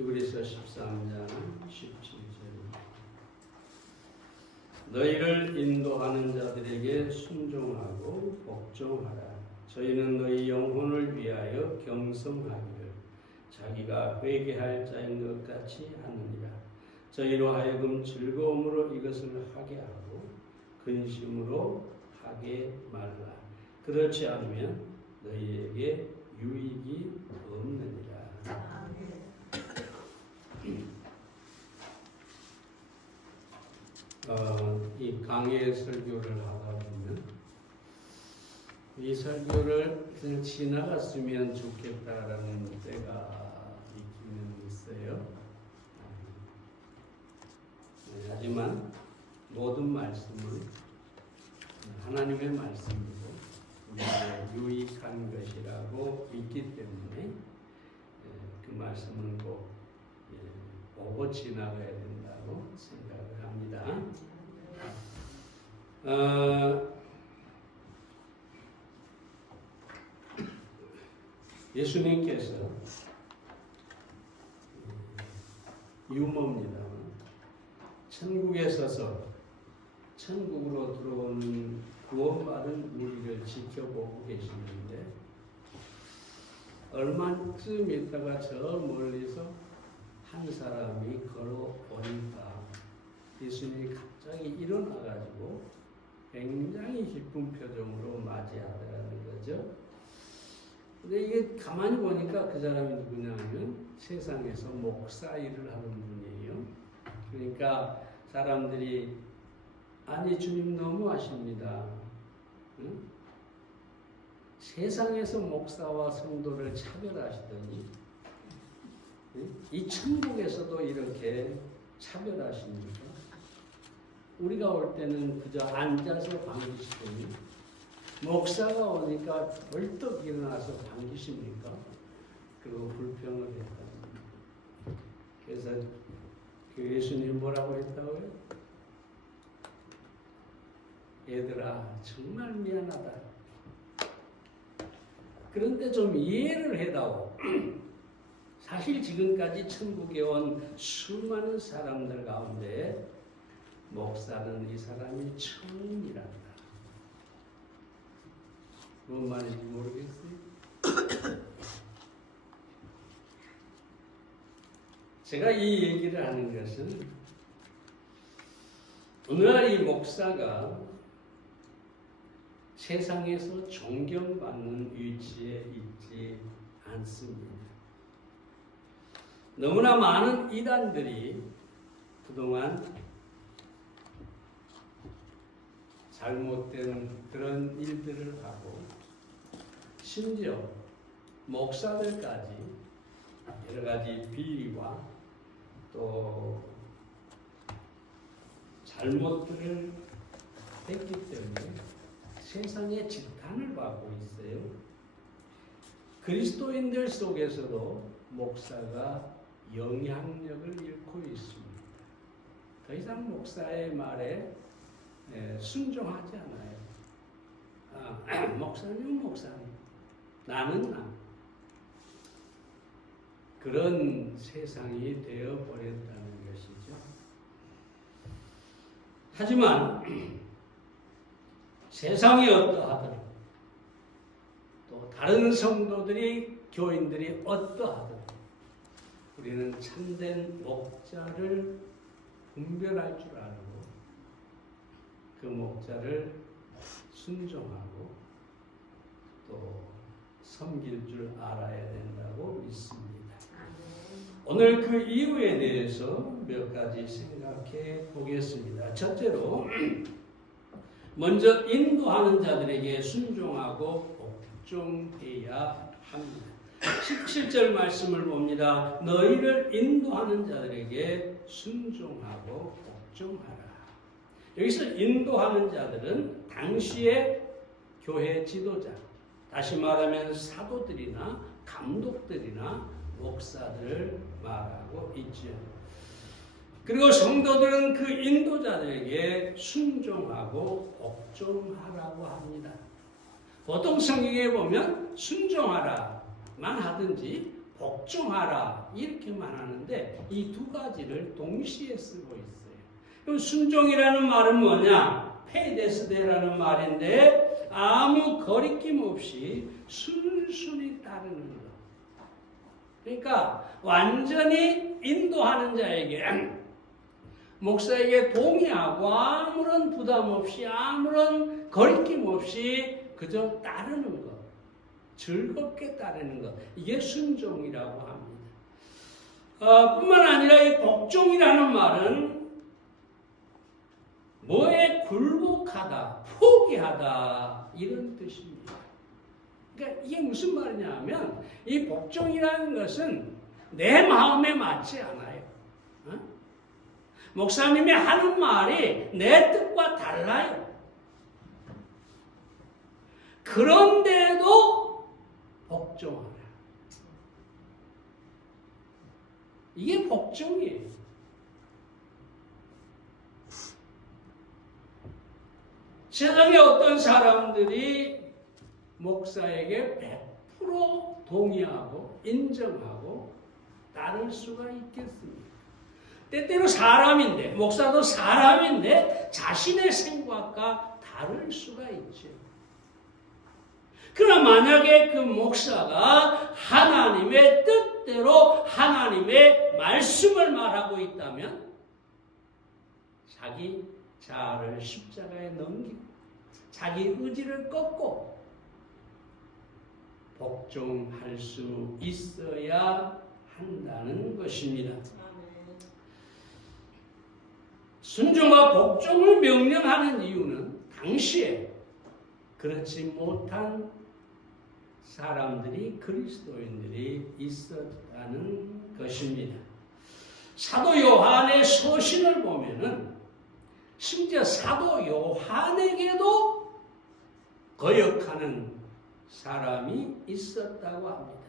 히브리서 13장 17절 너희를 인도하는 자들에게 순종하고 복종하라. 저희는 너희 영혼을 위하여 겸손하기를 자기가 회개할 자인 것 같이 하느니라. 저희로 하여금 즐거움으로 이것을 하게 하고 근심으로 하게 말라. 그렇지 않으면 너희에게 유익이 없느니라. 이 강의 설교를 하다 보면 이 설교를 그냥 지나갔으면 좋겠다라는 때가 있기는 있어요. 하지만 모든 말씀은 하나님의 말씀이고 우리에게 유익한 것이라고 믿기 때문에 그 말씀은 꼭 보고 지나가야 된다고 생각을 합니다. 예수님께서 유머입니다. 천국에 서서 천국으로 들어오는 구원받은 우리를 지켜보고 계시는데 얼마쯤 있다가 저 멀리서 한 사람이 걸어오니까 예수님이 갑자기 일어나가지고 굉장히 기쁜 표정으로 맞이하더라는 거죠. 근데 이게 가만히 보니까 그 사람이 누구냐면 세상에서 목사 일을 하는 분이에요. 그러니까 사람들이 아니 주님 너무하십니다. 응? 세상에서 목사와 성도를 차별하시더니 이 천국에서도 이렇게 차별하십니까? 우리가 올 때는 그저 앉아서 반기시더니 목사가 오니까 벌떡 일어나서 반기십니까? 그리고 불평을 했답니다. 그래서 그 예수님 뭐라고 했다고요? 얘들아 정말 미안하다. 그런데 좀 이해를 해다오. 사실 지금까지 천국에 온 수많은 사람들 가운데 목사는 이 사람이 처음이란다. 무슨 말인지 모르겠어요? 제가 이 얘기를 하는 것은 오늘날 이 목사가 세상에서 존경받는 위치에 있지 않습니다. 너무나 많은 이단들이 그동안 잘못된 그런 일들을 하고 심지어 목사들까지 여러 가지 비리와 또 잘못들을 했기 때문에 세상에 지탄을 받고 있어요. 그리스도인들 속에서도 목사가 영향력을 잃고 있습니다. 더 이상 목사의 말에 순종하지 않아요. 목사님은 목사님, 나는 나. 그런 세상이 되어버렸다는 것이죠. 하지만 세상이 어떠하더라도 또 다른 성도들이 교인들이 어떠하더라도 우리는 참된 목자를 분별할 줄 알고 그 목자를 순종하고 또 섬길 줄 알아야 된다고 믿습니다. 오늘 그 이유에 대해서 몇 가지 생각해 보겠습니다. 첫째로 먼저 인도하는 자들에게 순종하고 복종해야 합니다. 17절 말씀을 봅니다. 너희를 인도하는 자들에게 순종하고 복종하라. 여기서 인도하는 자들은 당시의 교회 지도자, 다시 말하면 사도들이나 감독들이나 목사들을 말하고 있죠. 그리고 성도들은 그 인도자들에게 순종하고 복종하라고 합니다. 보통 성경에 보면 순종하라만 하든지 복종하라 이렇게만 하는데 이 두 가지를 동시에 쓰고 있어요. 그럼 순종이라는 말은 뭐냐? 페데스데라는 말인데 아무 거리낌 없이 순순히 따르는 것. 그러니까 완전히 인도하는 자에게 목사에게 동의하고 아무런 부담 없이 아무런 거리낌 없이 그저 따르는 것. 즐겁게 따르는 것. 이게 순종이라고 합니다. 뿐만 아니라 이 복종이라는 말은 뭐에 굴복하다, 포기하다 이런 뜻입니다. 그러니까 이게 무슨 말이냐 하면 이 복종이라는 것은 내 마음에 맞지 않아요. 목사님이 하는 말이 내 뜻과 달라요. 그런데도 복종하라. 이게 복종이에요. 세상에 어떤 사람들이 목사에게 100% 동의하고 인정하고 따를 수가 있겠습니까? 때때로 사람인데, 목사도 사람인데 자신의 생각과 다를 수가 있죠. 그러나 만약에 그 목사가 하나님의 뜻대로 하나님의 말씀을 말하고 있다면 자기 자아를 십자가에 넘기고 자기 의지를 꺾고 복종할 수 있어야 한다는 것입니다. 순종과 복종을 명령하는 이유는 당시에 그렇지 못한 사람들이 그리스도인들이 있었다는 것입니다. 사도 요한의 서신을 보면은 심지어 사도 요한에게도 거역하는 사람이 있었다고 합니다.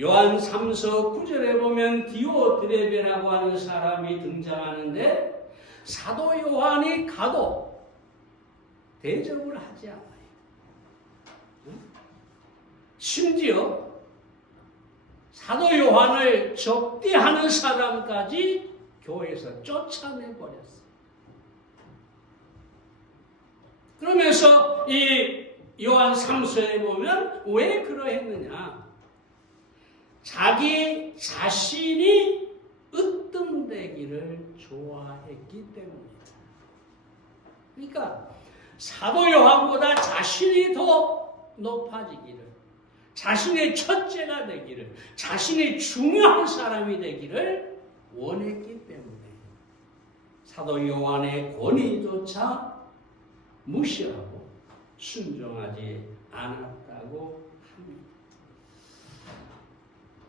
요한 3서 9절에 보면 디오드레베라고 하는 사람이 등장하는데 사도 요한이 가도 대접을 하지 않아요. 심지어 사도 요한을 적대하는 사람까지 교회에서 쫓아내버렸어요. 그러면서 이 요한 3서에 보면 왜 그러했느냐? 자기 자신이 으뜸되기를 좋아했기 때문입니다. 그러니까 사도 요한보다 자신이 더 높아지기를, 자신의 첫째가 되기를, 자신이 중요한 사람이 되기를 원했기 때문에 사도 요한의 권위조차 무시하고 순종하지 않았다고 합니다.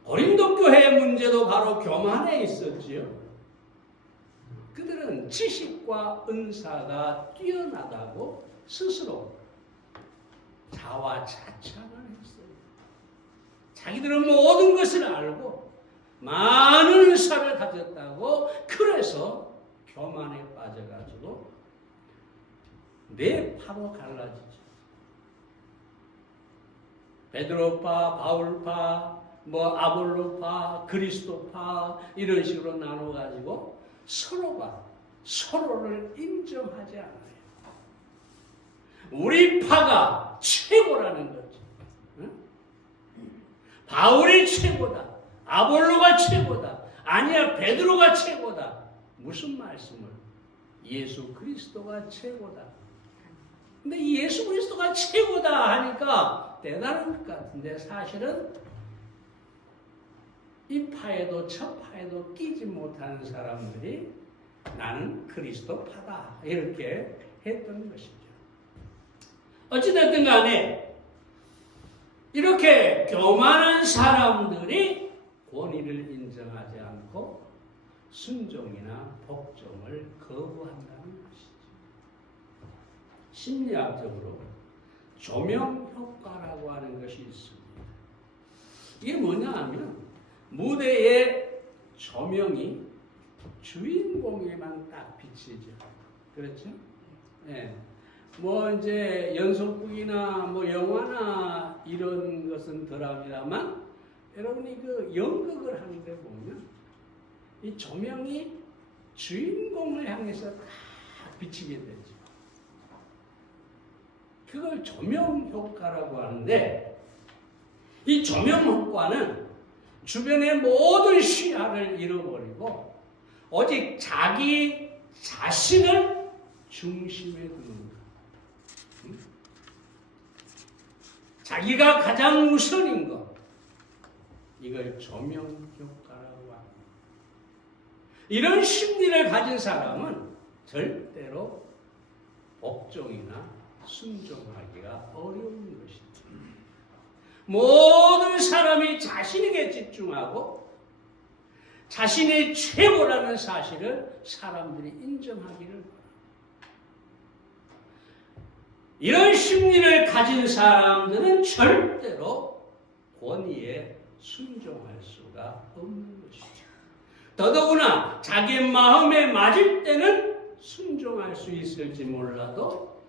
고린도 교회의 문제도 바로 교만에 있었지요. 그들은 지식과 은사가 뛰어나다고 스스로 자화자찬을 했어요. 자기들은 모든 것을 알고 많은 은사를 가졌다고 그래서 교만에 빠져가지고 네 파로 갈라지죠. 베드로파, 바울파, 아볼로파, 그리스도파 이런 식으로 나눠가지고 서로가 서로를 인정하지 않아요. 우리 파가 최고라는 거죠. 응? 바울이 최고다. 아볼로가 최고다. 아니야, 베드로가 최고다. 무슨 말씀을? 예수 그리스도가 최고다. 근데 이 예수 그리스도가 최고다 하니까 대단한 것 같은데 사실은 이 파에도 저 파에도 끼지 못하는 사람들이 나는 그리스도 파다 이렇게 했던 것이죠. 어찌됐든 간에 이렇게 교만한 사람들이 권위를 인정하지 않고 순종이나 복종을 거부한다는 것이죠. 심리학적으로 조명 효과라고 하는 것이 있습니다. 이게 뭐냐 하면 무대의 조명이 주인공에만 딱 비치죠. 그렇죠? 네. 이제 연속극이나 영화나 이런 것은 덜합니다만 여러분이 그 연극을 하는데 보면 이 조명이 주인공을 향해서 다 비치게 되죠. 그걸 조명 효과라고 하는데, 이 조명 효과는 주변의 모든 시야를 잃어버리고 오직 자기 자신을 중심에 두는 것. 자기가 가장 우선인 것. 이걸 조명 효과라고 합니다. 이런 심리를 가진 사람은 절대로 복종이나 순종하기가 어려운 것이죠. 모든 사람이 자신에게 집중하고 자신이 최고라는 사실을 사람들이 인정하기를 바랍니다. 이런 심리를 가진 사람들은 절대로 권위에 순종할 수가 없는 것이죠. 더더구나 자기 마음에 맞을 때는 순종할 수 있을지 몰라도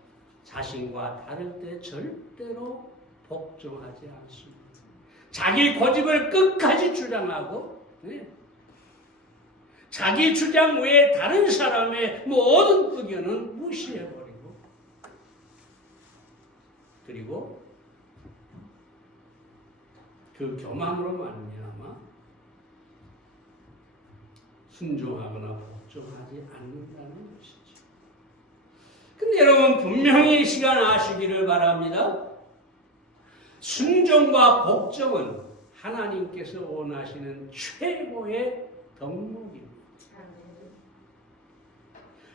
자신과 다를 때 절대로 복종하지 않습니다. 자기 고집을 끝까지 주장하고, 자기 주장 외에 다른 사람의 모든 의견은 무시해버리고, 그리고 그 교만으로 말미암아 순종하거나 복종하지 않는다는 것이죠. 근데 여러분 분명히 이 시간 아시기를 바랍니다. 순종과 복종은 하나님께서 원하시는 최고의 덕목입니다.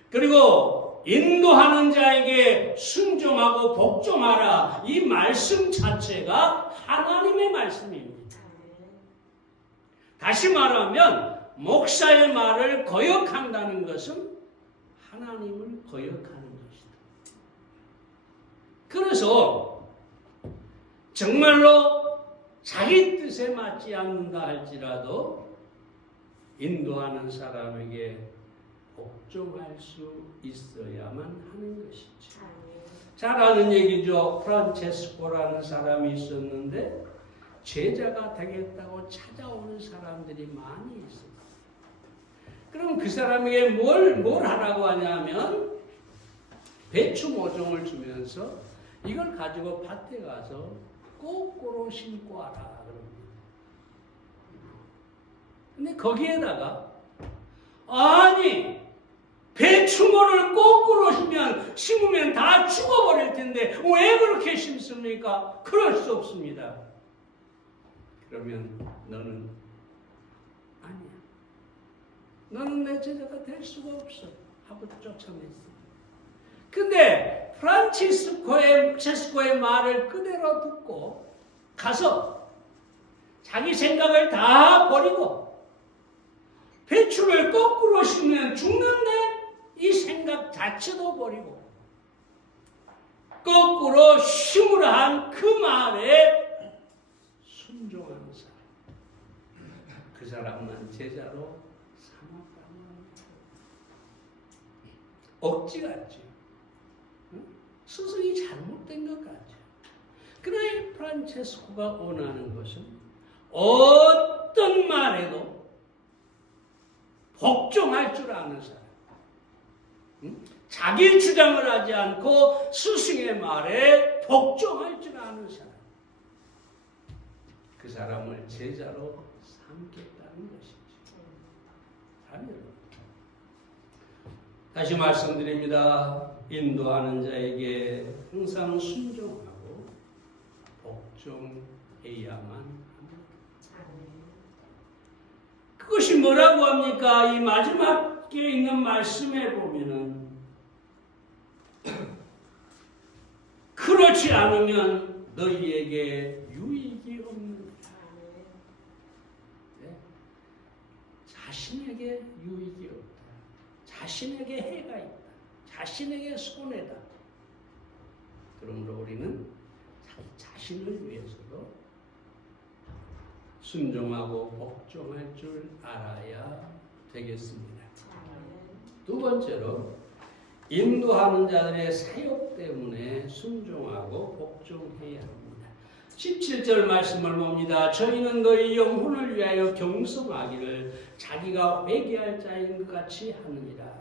그리고 인도하는 자에게 순종하고 복종하라, 이 말씀 자체가 하나님의 말씀입니다. 다시 말하면 목사의 말을 거역한다는 것은 하나님을 거역하는 것이다. 그래서 정말로 자기 뜻에 맞지 않는다 할지라도 인도하는 사람에게 복종할 수 있어야만 하는 것이죠. 잘 아는 얘기죠. 프란체스코라는 사람이 있었는데 제자가 되겠다고 찾아오는 사람들이 많이 있어요. 그럼 그 사람에게 뭘 하라고 하냐면 배추 모종을 주면서 이걸 가지고 밭에 가서 거꾸로 심고 와라 그럽니다. 근데 거기에다가 아니 배추모를 거꾸로 심으면 다 죽어버릴 텐데 왜 그렇게 심습니까? 그럴 수 없습니다. 그러면 너는 아니야. 너는 내 제자가 될 수가 없어 하고 쫓아냈어. 근데 프란치스코의 말을 그대로 듣고 가서 자기 생각을 다 버리고 배추를 거꾸로 심으면 죽는데 이 생각 자체도 버리고 거꾸로 심으라 한 그 말에 순종하는 사람, 그 사람은 제자로 삼았다는 겁니다. 억지 같죠. 스승이 잘못된 것 같죠. 그러나 이 프란체스코가 원하는 것은 어떤 말에도 복종할 줄 아는 사람, 자기 주장을 하지 않고 스승의 말에 복종할 줄 아는 사람, 그 사람을 제자로 삼겠다는 것이죠. 다시 말씀드립니다. 인도하는 자에게 항상 순종하고 복종해야만 합니다. 그것이 뭐라고 합니까? 이 마지막에 있는 말씀에 보면은 그렇지 않으면 너희에게 유익이 없느니라. 네? 자신에게 유익이 없다. 자신에게 해가 있다. 자신에게 손해다. 그러므로 우리는 자기 자신을 위해서도 순종하고 복종할 줄 알아야 되겠습니다. 두 번째로 인도하는 자들의 사역 때문에 순종하고 복종해야 합니다. 17절 말씀을 봅니다. 저희는 너희 영혼을 위하여 경성하기를 자기가 회개할 자인 것 같이 하느니라.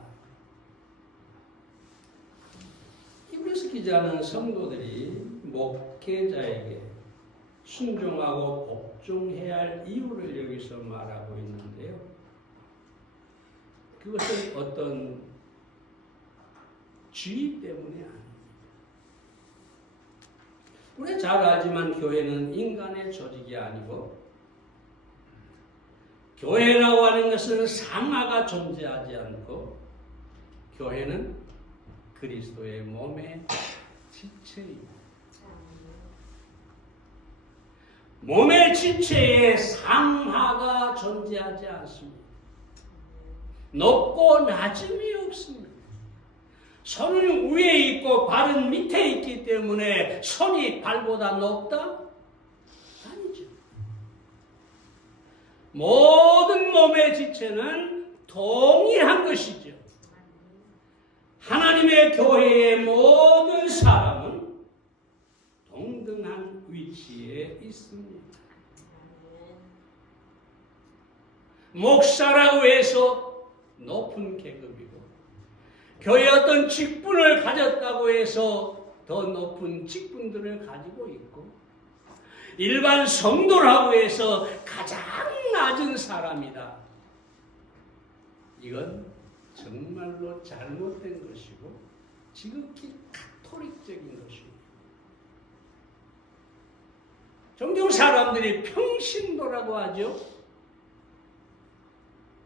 히브리서 기자는 성도들이 목회자에게 순종하고 복종해야 할 이유를 여기서 말하고 있는데요. 그것은 어떤 주의 때문에 아닙니다. 우리 잘 알지만 교회는 인간의 조직이 아니고 교회라고 하는 것은 상하가 존재하지 않고 교회는 그리스도의 몸의 지체입니다. 몸의 지체에 상하가 존재하지 않습니다. 높고 낮음이 없습니다. 손은 위에 있고 발은 밑에 있기 때문에 손이 발보다 높다? 아니죠. 모든 몸의 지체는 동일한 것이죠. 하나님의 교회의 모든 사람은 동등한 위치에 있습니다. 목사라고 해서 높은 계급이고 교회 어떤 직분을 가졌다고 해서 더 높은 직분들을 가지고 있고 일반 성도라고 해서 가장 낮은 사람이다. 이건 정말로 잘못된 것이고 지극히 카톨릭적인 것입니다. 종종 사람들이 평신도라고 하죠.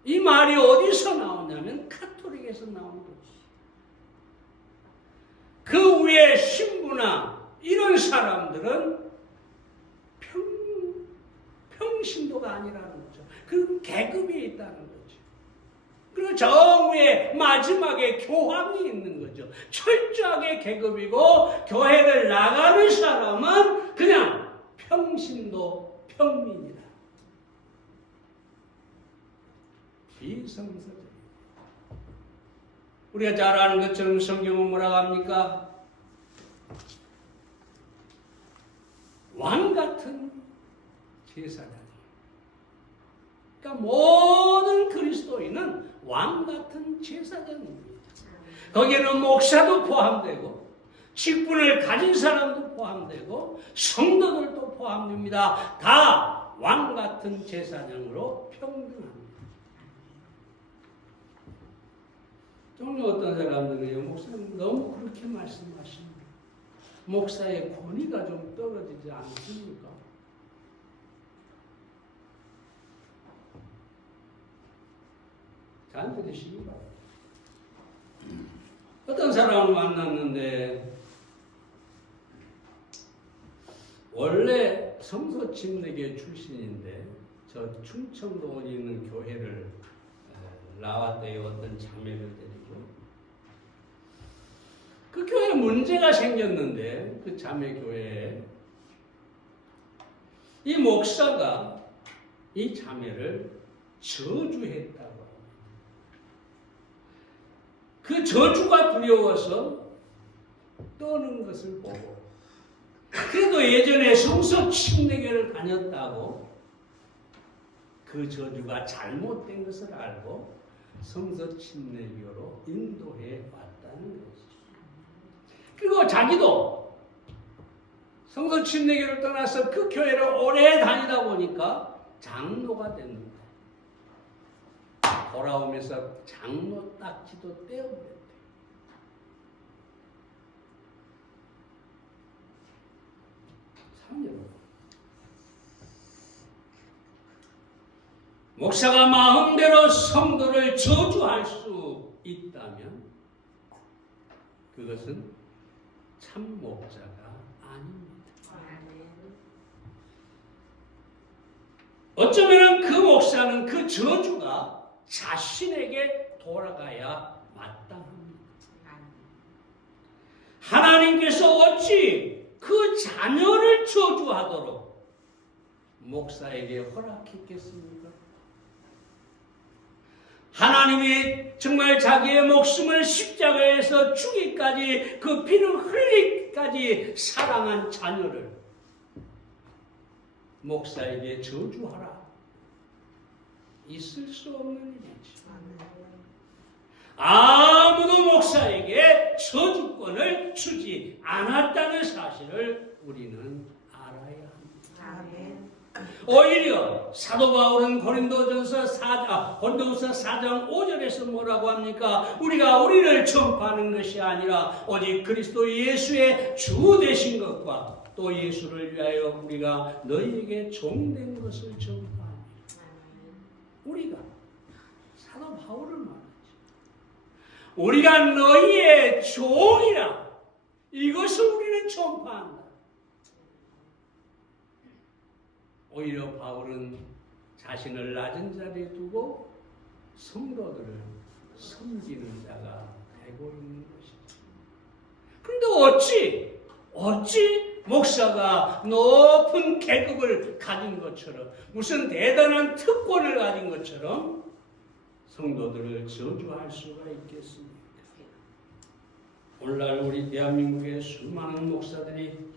이 말이 어디서 나오냐면 카톨릭에서 나온 거지. 그 위에 신부나 이런 사람들은 평신도가 아니라는 거죠. 그 계급이 있다는 거죠. 그리고 저 위에 마지막에 교황이 있는 거죠. 철저하게 계급이고 교회를 나가는 사람은 그냥 평신도 평민이다. 비성서적입니다. 우리가 잘 아는 것처럼 성경은 뭐라고 합니까? 왕 같은 제사장. 그러니까 모든 그리스도인은 왕 같은 제사장입니다. 거기에는 목사도 포함되고 직분을 가진 사람도 포함되고 성도들도 포함됩니다. 다 왕 같은 제사장으로 평등합니다. 종종 어떤 사람들은 목사님 너무 그렇게 말씀하십니다. 목사의 권위가 좀 떨어지지 않습니까? 잘 들으시기 바랍니다. 어떤 사람을 만났는데 원래 성소침례교 출신인데 저 충청도에 있는 교회를 나왔대요. 어떤 자매를 데리고 그 교회에 문제가 생겼는데 그 자매 교회에 이 목사가 이 자매를 저주했다고 합니다. 그 저주가 두려워서 떠는 것을 보고 그래도 예전에 성소침례교를 다녔다고 그 저주가 잘못된 것을 알고 성소침례교로 인도해 왔다는 것이죠. 그리고 자기도 성소침례교를 떠나서 그 교회를 오래 다니다 보니까 장로가 됐는데 돌아오면서 장로 딱지도 떼어버렸대요. 목사가 마음대로 성도를 저주할 수 있다면 그것은 참 목자가 아닙니다. 어쩌면 그 목사는 그 저주가 자신에게 돌아가야 마땅합니다. 하나님께서 어찌 그 자녀를 저주하도록 목사에게 허락했겠습니까? 하나님이 정말 자기의 목숨을 십자가에서 주기까지 그 피를 흘리기까지 사랑한 자녀를 목사에게 저주하라. 있을 수 없는 일이지. 아무도 목사에게 저주권을 주지 않았다는 사실을 우리는 알아야 합니다. 오히려 사도 바울은 고린도서 4장 5절에서 뭐라고 합니까? 우리가 우리를 전파하는 것이 아니라 오직 그리스도 예수의 주 되신 것과 또 예수를 위하여 우리가 너희에게 종된 것을 전파합니다. 우리가 사도 바울을 말하지. 우리가 너희의 종이라. 이것을 우리는 전파한다. 오히려 바울은 자신을 낮은 자리에 두고 성도들을 섬기는 자가 되고 있는 것이죠. 그런데 어찌 목사가 높은 계급을 가진 것처럼 무슨 대단한 특권을 가진 것처럼 성도들을 저주할 수가 있겠습니까? 오늘날 우리 대한민국의 수많은 목사들이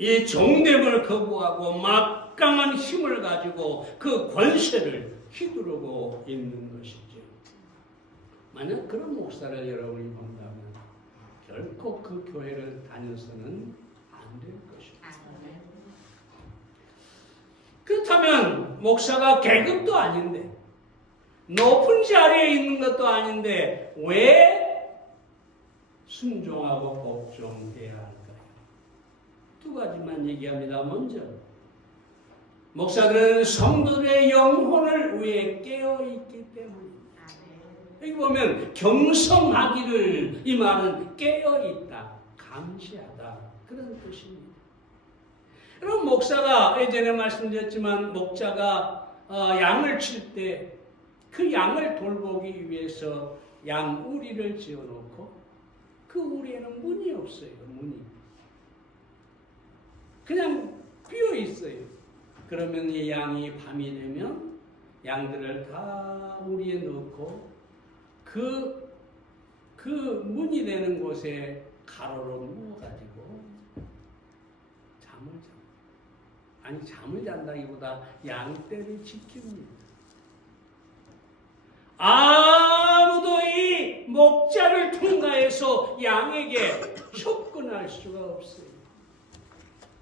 이 종됨을 거부하고 막강한 힘을 가지고 그 권세를 휘두르고 있는 것이죠. 만약 그런 목사를 여러분이 본다면 결코 그 교회를 다녀서는 안 될 것입니다. 그렇다면 목사가 계급도 아닌데 높은 자리에 있는 것도 아닌데 왜 순종하고 복종해야 할까요? 두 가지만 얘기합니다. 먼저 목사들은 성도들의 영혼을 위해 깨어있기 때문입니다. 여기 보면 경성하기를, 이 말은 깨어있다, 감시하다, 그런 뜻입니다. 여러분, 목사가 예전에 말씀드렸지만 목자가 양을 칠 때 그 양을 돌보기 위해서 양 우리를 지어놓고 그 우리에는 문이 없어요. 문이 그냥 비어 있어요. 그러면 이 양이 밤이 되면 양들을 다 우리에 넣고 그 문이 되는 곳에 가로로 누워가지고 잠을 잔다기보다 양떼를 지킵니다. 아무도 이 목자를 통과해서 양에게 접근할 수가 없어요.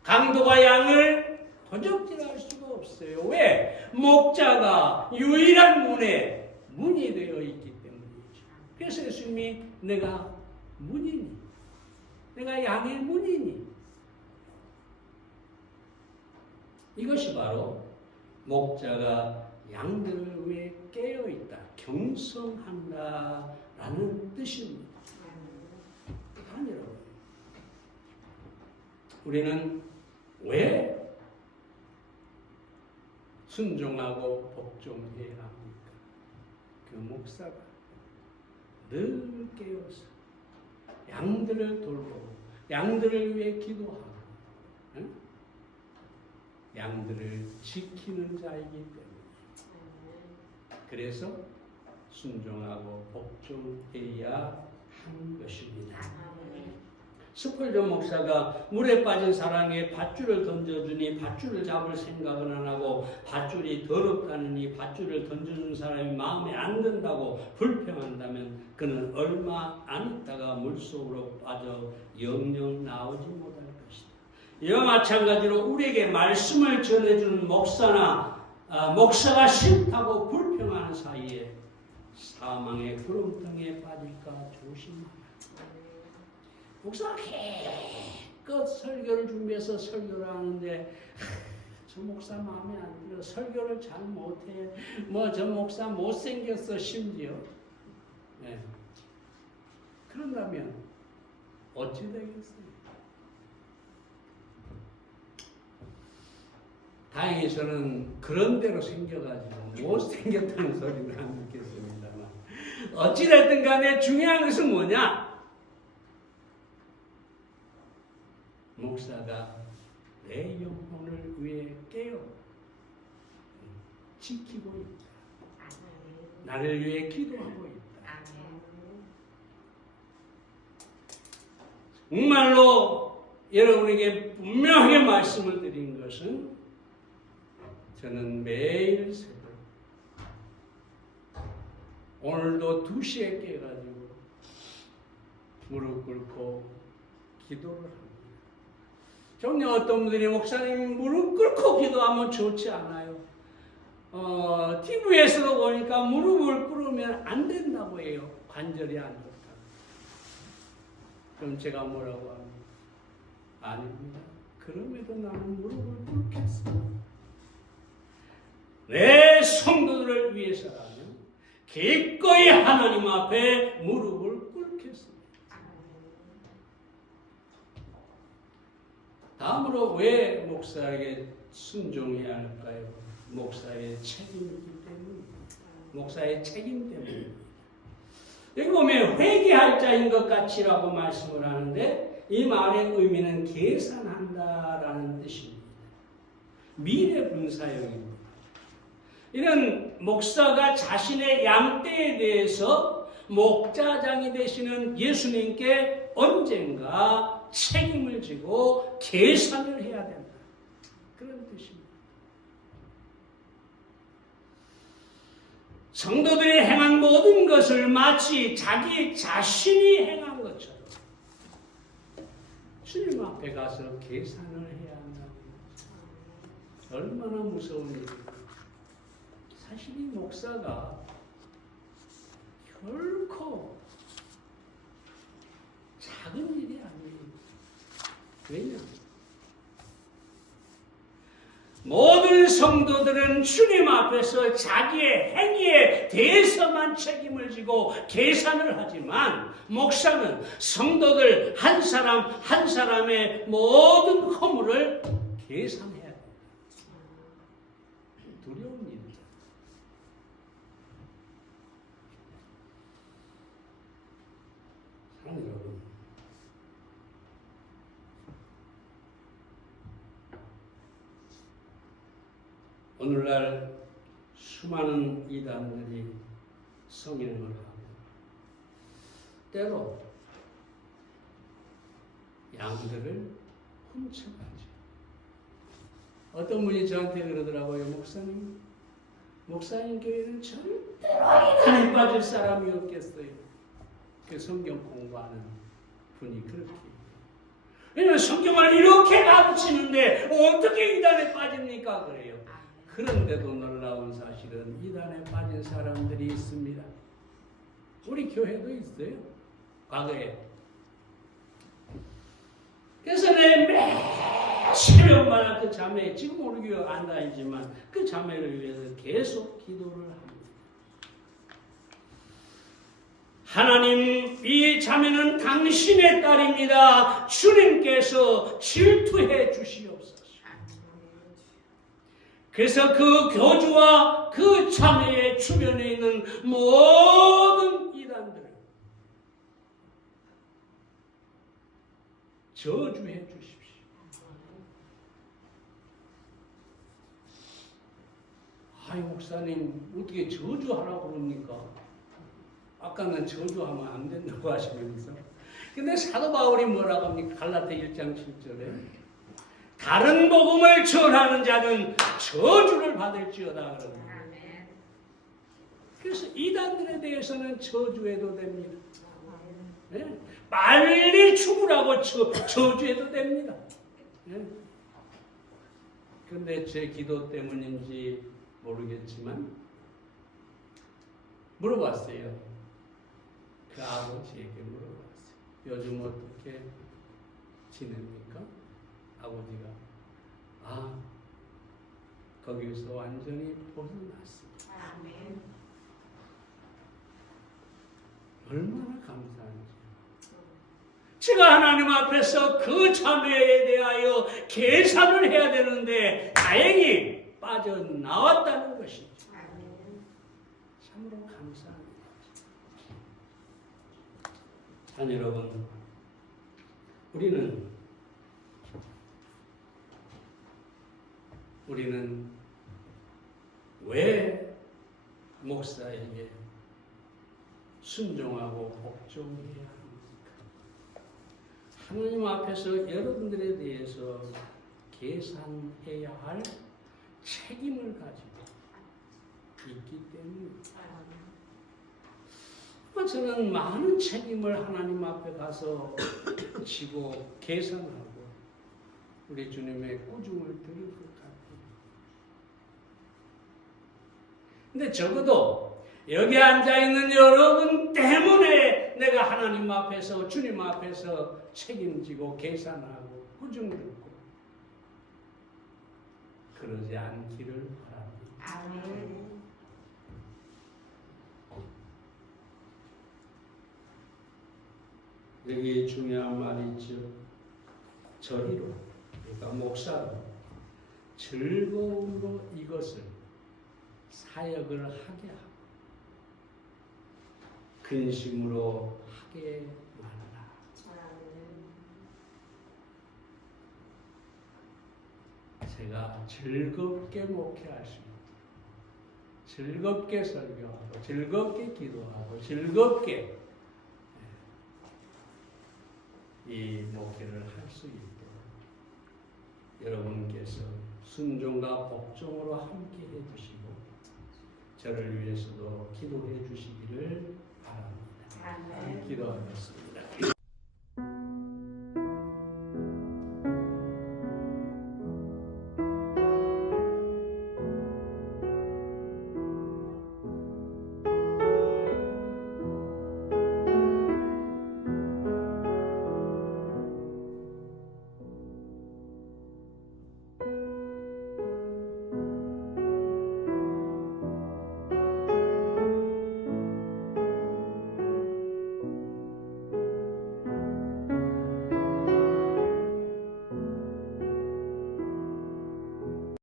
강도가 양을 도적질할 수가 없어요. 왜? 목자가 유일한 문이 되어 있기 때문이죠. 그래서 예수님이 내가 문이니, 내가 양의 문이니, 이것이 바로 목자가 양들을 위해 깨어있다, 경성한다라는 뜻입니다. 여러분, 우리는 왜 순종하고 복종해야 합니까? 그 목사가 늘 깨어서 양들을 돌보고 양들을 위해 기도하고 양들을 지키는 자이기 때문에, 그래서 순종하고 복종해야 하는 것입니다. 스펄전 목사가 물에 빠진 사랑에 밧줄을 던져주니 밧줄을 잡을 생각은 안 하고 밧줄이 더럽다느니 밧줄을 던져준 사람이 마음에 안 든다고 불평한다면 그는 얼마 안 있다가 물속으로 빠져 영영 나오지 못할 것이다. 이와 마찬가지로 우리에게 말씀을 전해주는 목사가 싫다고 불평하는 사이에 사망의 구렁텅이에 빠질까 조심하라. 목사가 개껏 설교를 준비해서 설교를 하는데 저 목사 마음에 안 들어, 설교를 잘 못해, 저 목사 못생겼어 심지어. 네. 그런다면 어찌 되겠어요? 다행히 저는 그런 대로 생겨가지고 못생겼다는 소리는 안 듣겠습니다만, 어찌됐든 간에 중요한 것은 뭐냐? 목사가 내 영혼을 위해 깨어 지키고 있다. 나를 위해 기도하고 있다. 정말로 여러분에게 분명하게 말씀을 드린 것은 저는 매일 새벽 오늘도 2시에 깨가지고 무릎 꿇고 기도를 합니다. 종종 어떤 분들이 목사님 무릎 꿇고 기도하면 좋지 않아요. TV에서도 보니까 무릎을 꿇으면 안 된다고 해요. 관절이 안 좋다. 그럼 제가 뭐라고 합니까? 아닙니다. 그럼에도 나는 무릎을 꿇겠습니다. 내 성도들을 위해서라면 기꺼이 하나님 앞에 무릎을 꿇겠습니다. 다음으로 왜 목사에게 순종해야 할까요? 목사의 책임이기 때문입니다. 목사의 책임 때문입니다. 여기 보면 회개할 자인 것 같이라고 말씀을 하는데 이 말의 의미는 계산한다라는 뜻입니다. 미래 분사형입니다. 이는 목사가 자신의 양떼에 대해서 목자장이 되시는 예수님께 언젠가 책임을 지고 계산을 해야 된다. 그런 뜻입니다. 성도들이 행한 모든 것을 마치 자기 자신이 행한 것처럼 주님 앞에 가서 계산을 해야 한다고. 얼마나 무서운 일입니까? 사실 이 목사가 결코 작은 일이 아니에요. 왜냐? 모든 성도들은 주님 앞에서 자기의 행위에 대해서만 책임을 지고 계산을 하지만 목사는 성도들 한 사람 한 사람의 모든 허물을 계산해야 됩니다. 두려운 일이죠. 사랑하는 여러분, 오늘날 수많은 이단들이 성행을 하고 때로 양들을 훔쳐가죠. 어떤 분이 저한테 그러더라고요. 목사님 교회는 절대로 이단에 빠질 사람이 없겠어요. 그 성경 공부하는 분이 그렇게 얘기해요. 왜냐면 성경을 이렇게 가르치는데 어떻게 이단에 빠집니까? 그래요. 그런데도 놀라운 사실은 이단에 빠진 사람들이 있습니다. 우리 교회도 있어요. 과거에. 그래서 내 매 새벽마다 그 자매, 지금 우리 교회 안 다니지만 그 자매를 위해서 계속 기도를 합니다. 하나님, 이 자매는 당신의 딸입니다. 주님께서 질투해 주시옵소서. 그래서 그 교주와 그 자매의 주변에 있는 모든 이단들을 저주해 주십시오. 아이 목사님 어떻게 저주하라고 그럽니까? 아까는 저주하면 안 된다고 하시면서 근데 사도 바울이 뭐라고 합니까? 갈라디아 1장 7절에 다른 복음을 전하는 자는 저주를 받을지어다 그럽니다. 그래서 이단들에 대해서는 저주해도 됩니다. 네? 빨리 죽으라고 저주해도 됩니다. 그런데 제 기도 때문인지 모르겠지만 물어봤어요. 그 아버지에게 물어봤어요. 요즘 어떻게 지냅니까? 아버지가 거기서 완전히 벗어났습니다. 아멘. 얼마나 감사한지. 제가 하나님 앞에서 그 자매에 대하여 계산을 해야 되는데 다행히 빠져나왔다는 것이죠. 참으로 감사합니다. 자, 여러분, 우리는 왜 목사에게 순종하고 복종해야 합니까? 하나님 앞에서 여러분들에 대해서 계산해야 할 책임을 가지고 있기 때문에 저는 많은 책임을 하나님 앞에 가서 지고 계산하고 우리 주님의 꾸중을 드릴 것 같아요. 근데 적어도 여기 앉아있는 여러분 때문에 내가 하나님 앞에서 주님 앞에서 책임지고 계산하고 꾸중 듣고 그러지 않기를 바랍니다. 아멘. 여기 중요한 말이 있죠. 저리로, 그러니까 목사로 즐거움으로 이것을 사역을 하게 하고 근심으로 하게 말하라. 제가 즐겁게 목회할 수 있도록 즐겁게 설교하고 즐겁게 기도하고 즐겁게 이 목회를 할 수 있도록 여러분께서 순종과 복종으로 함께 해주시고 저를 위해서도 기도해 주시기를 바랍니다. 아멘. 기도하겠습니다.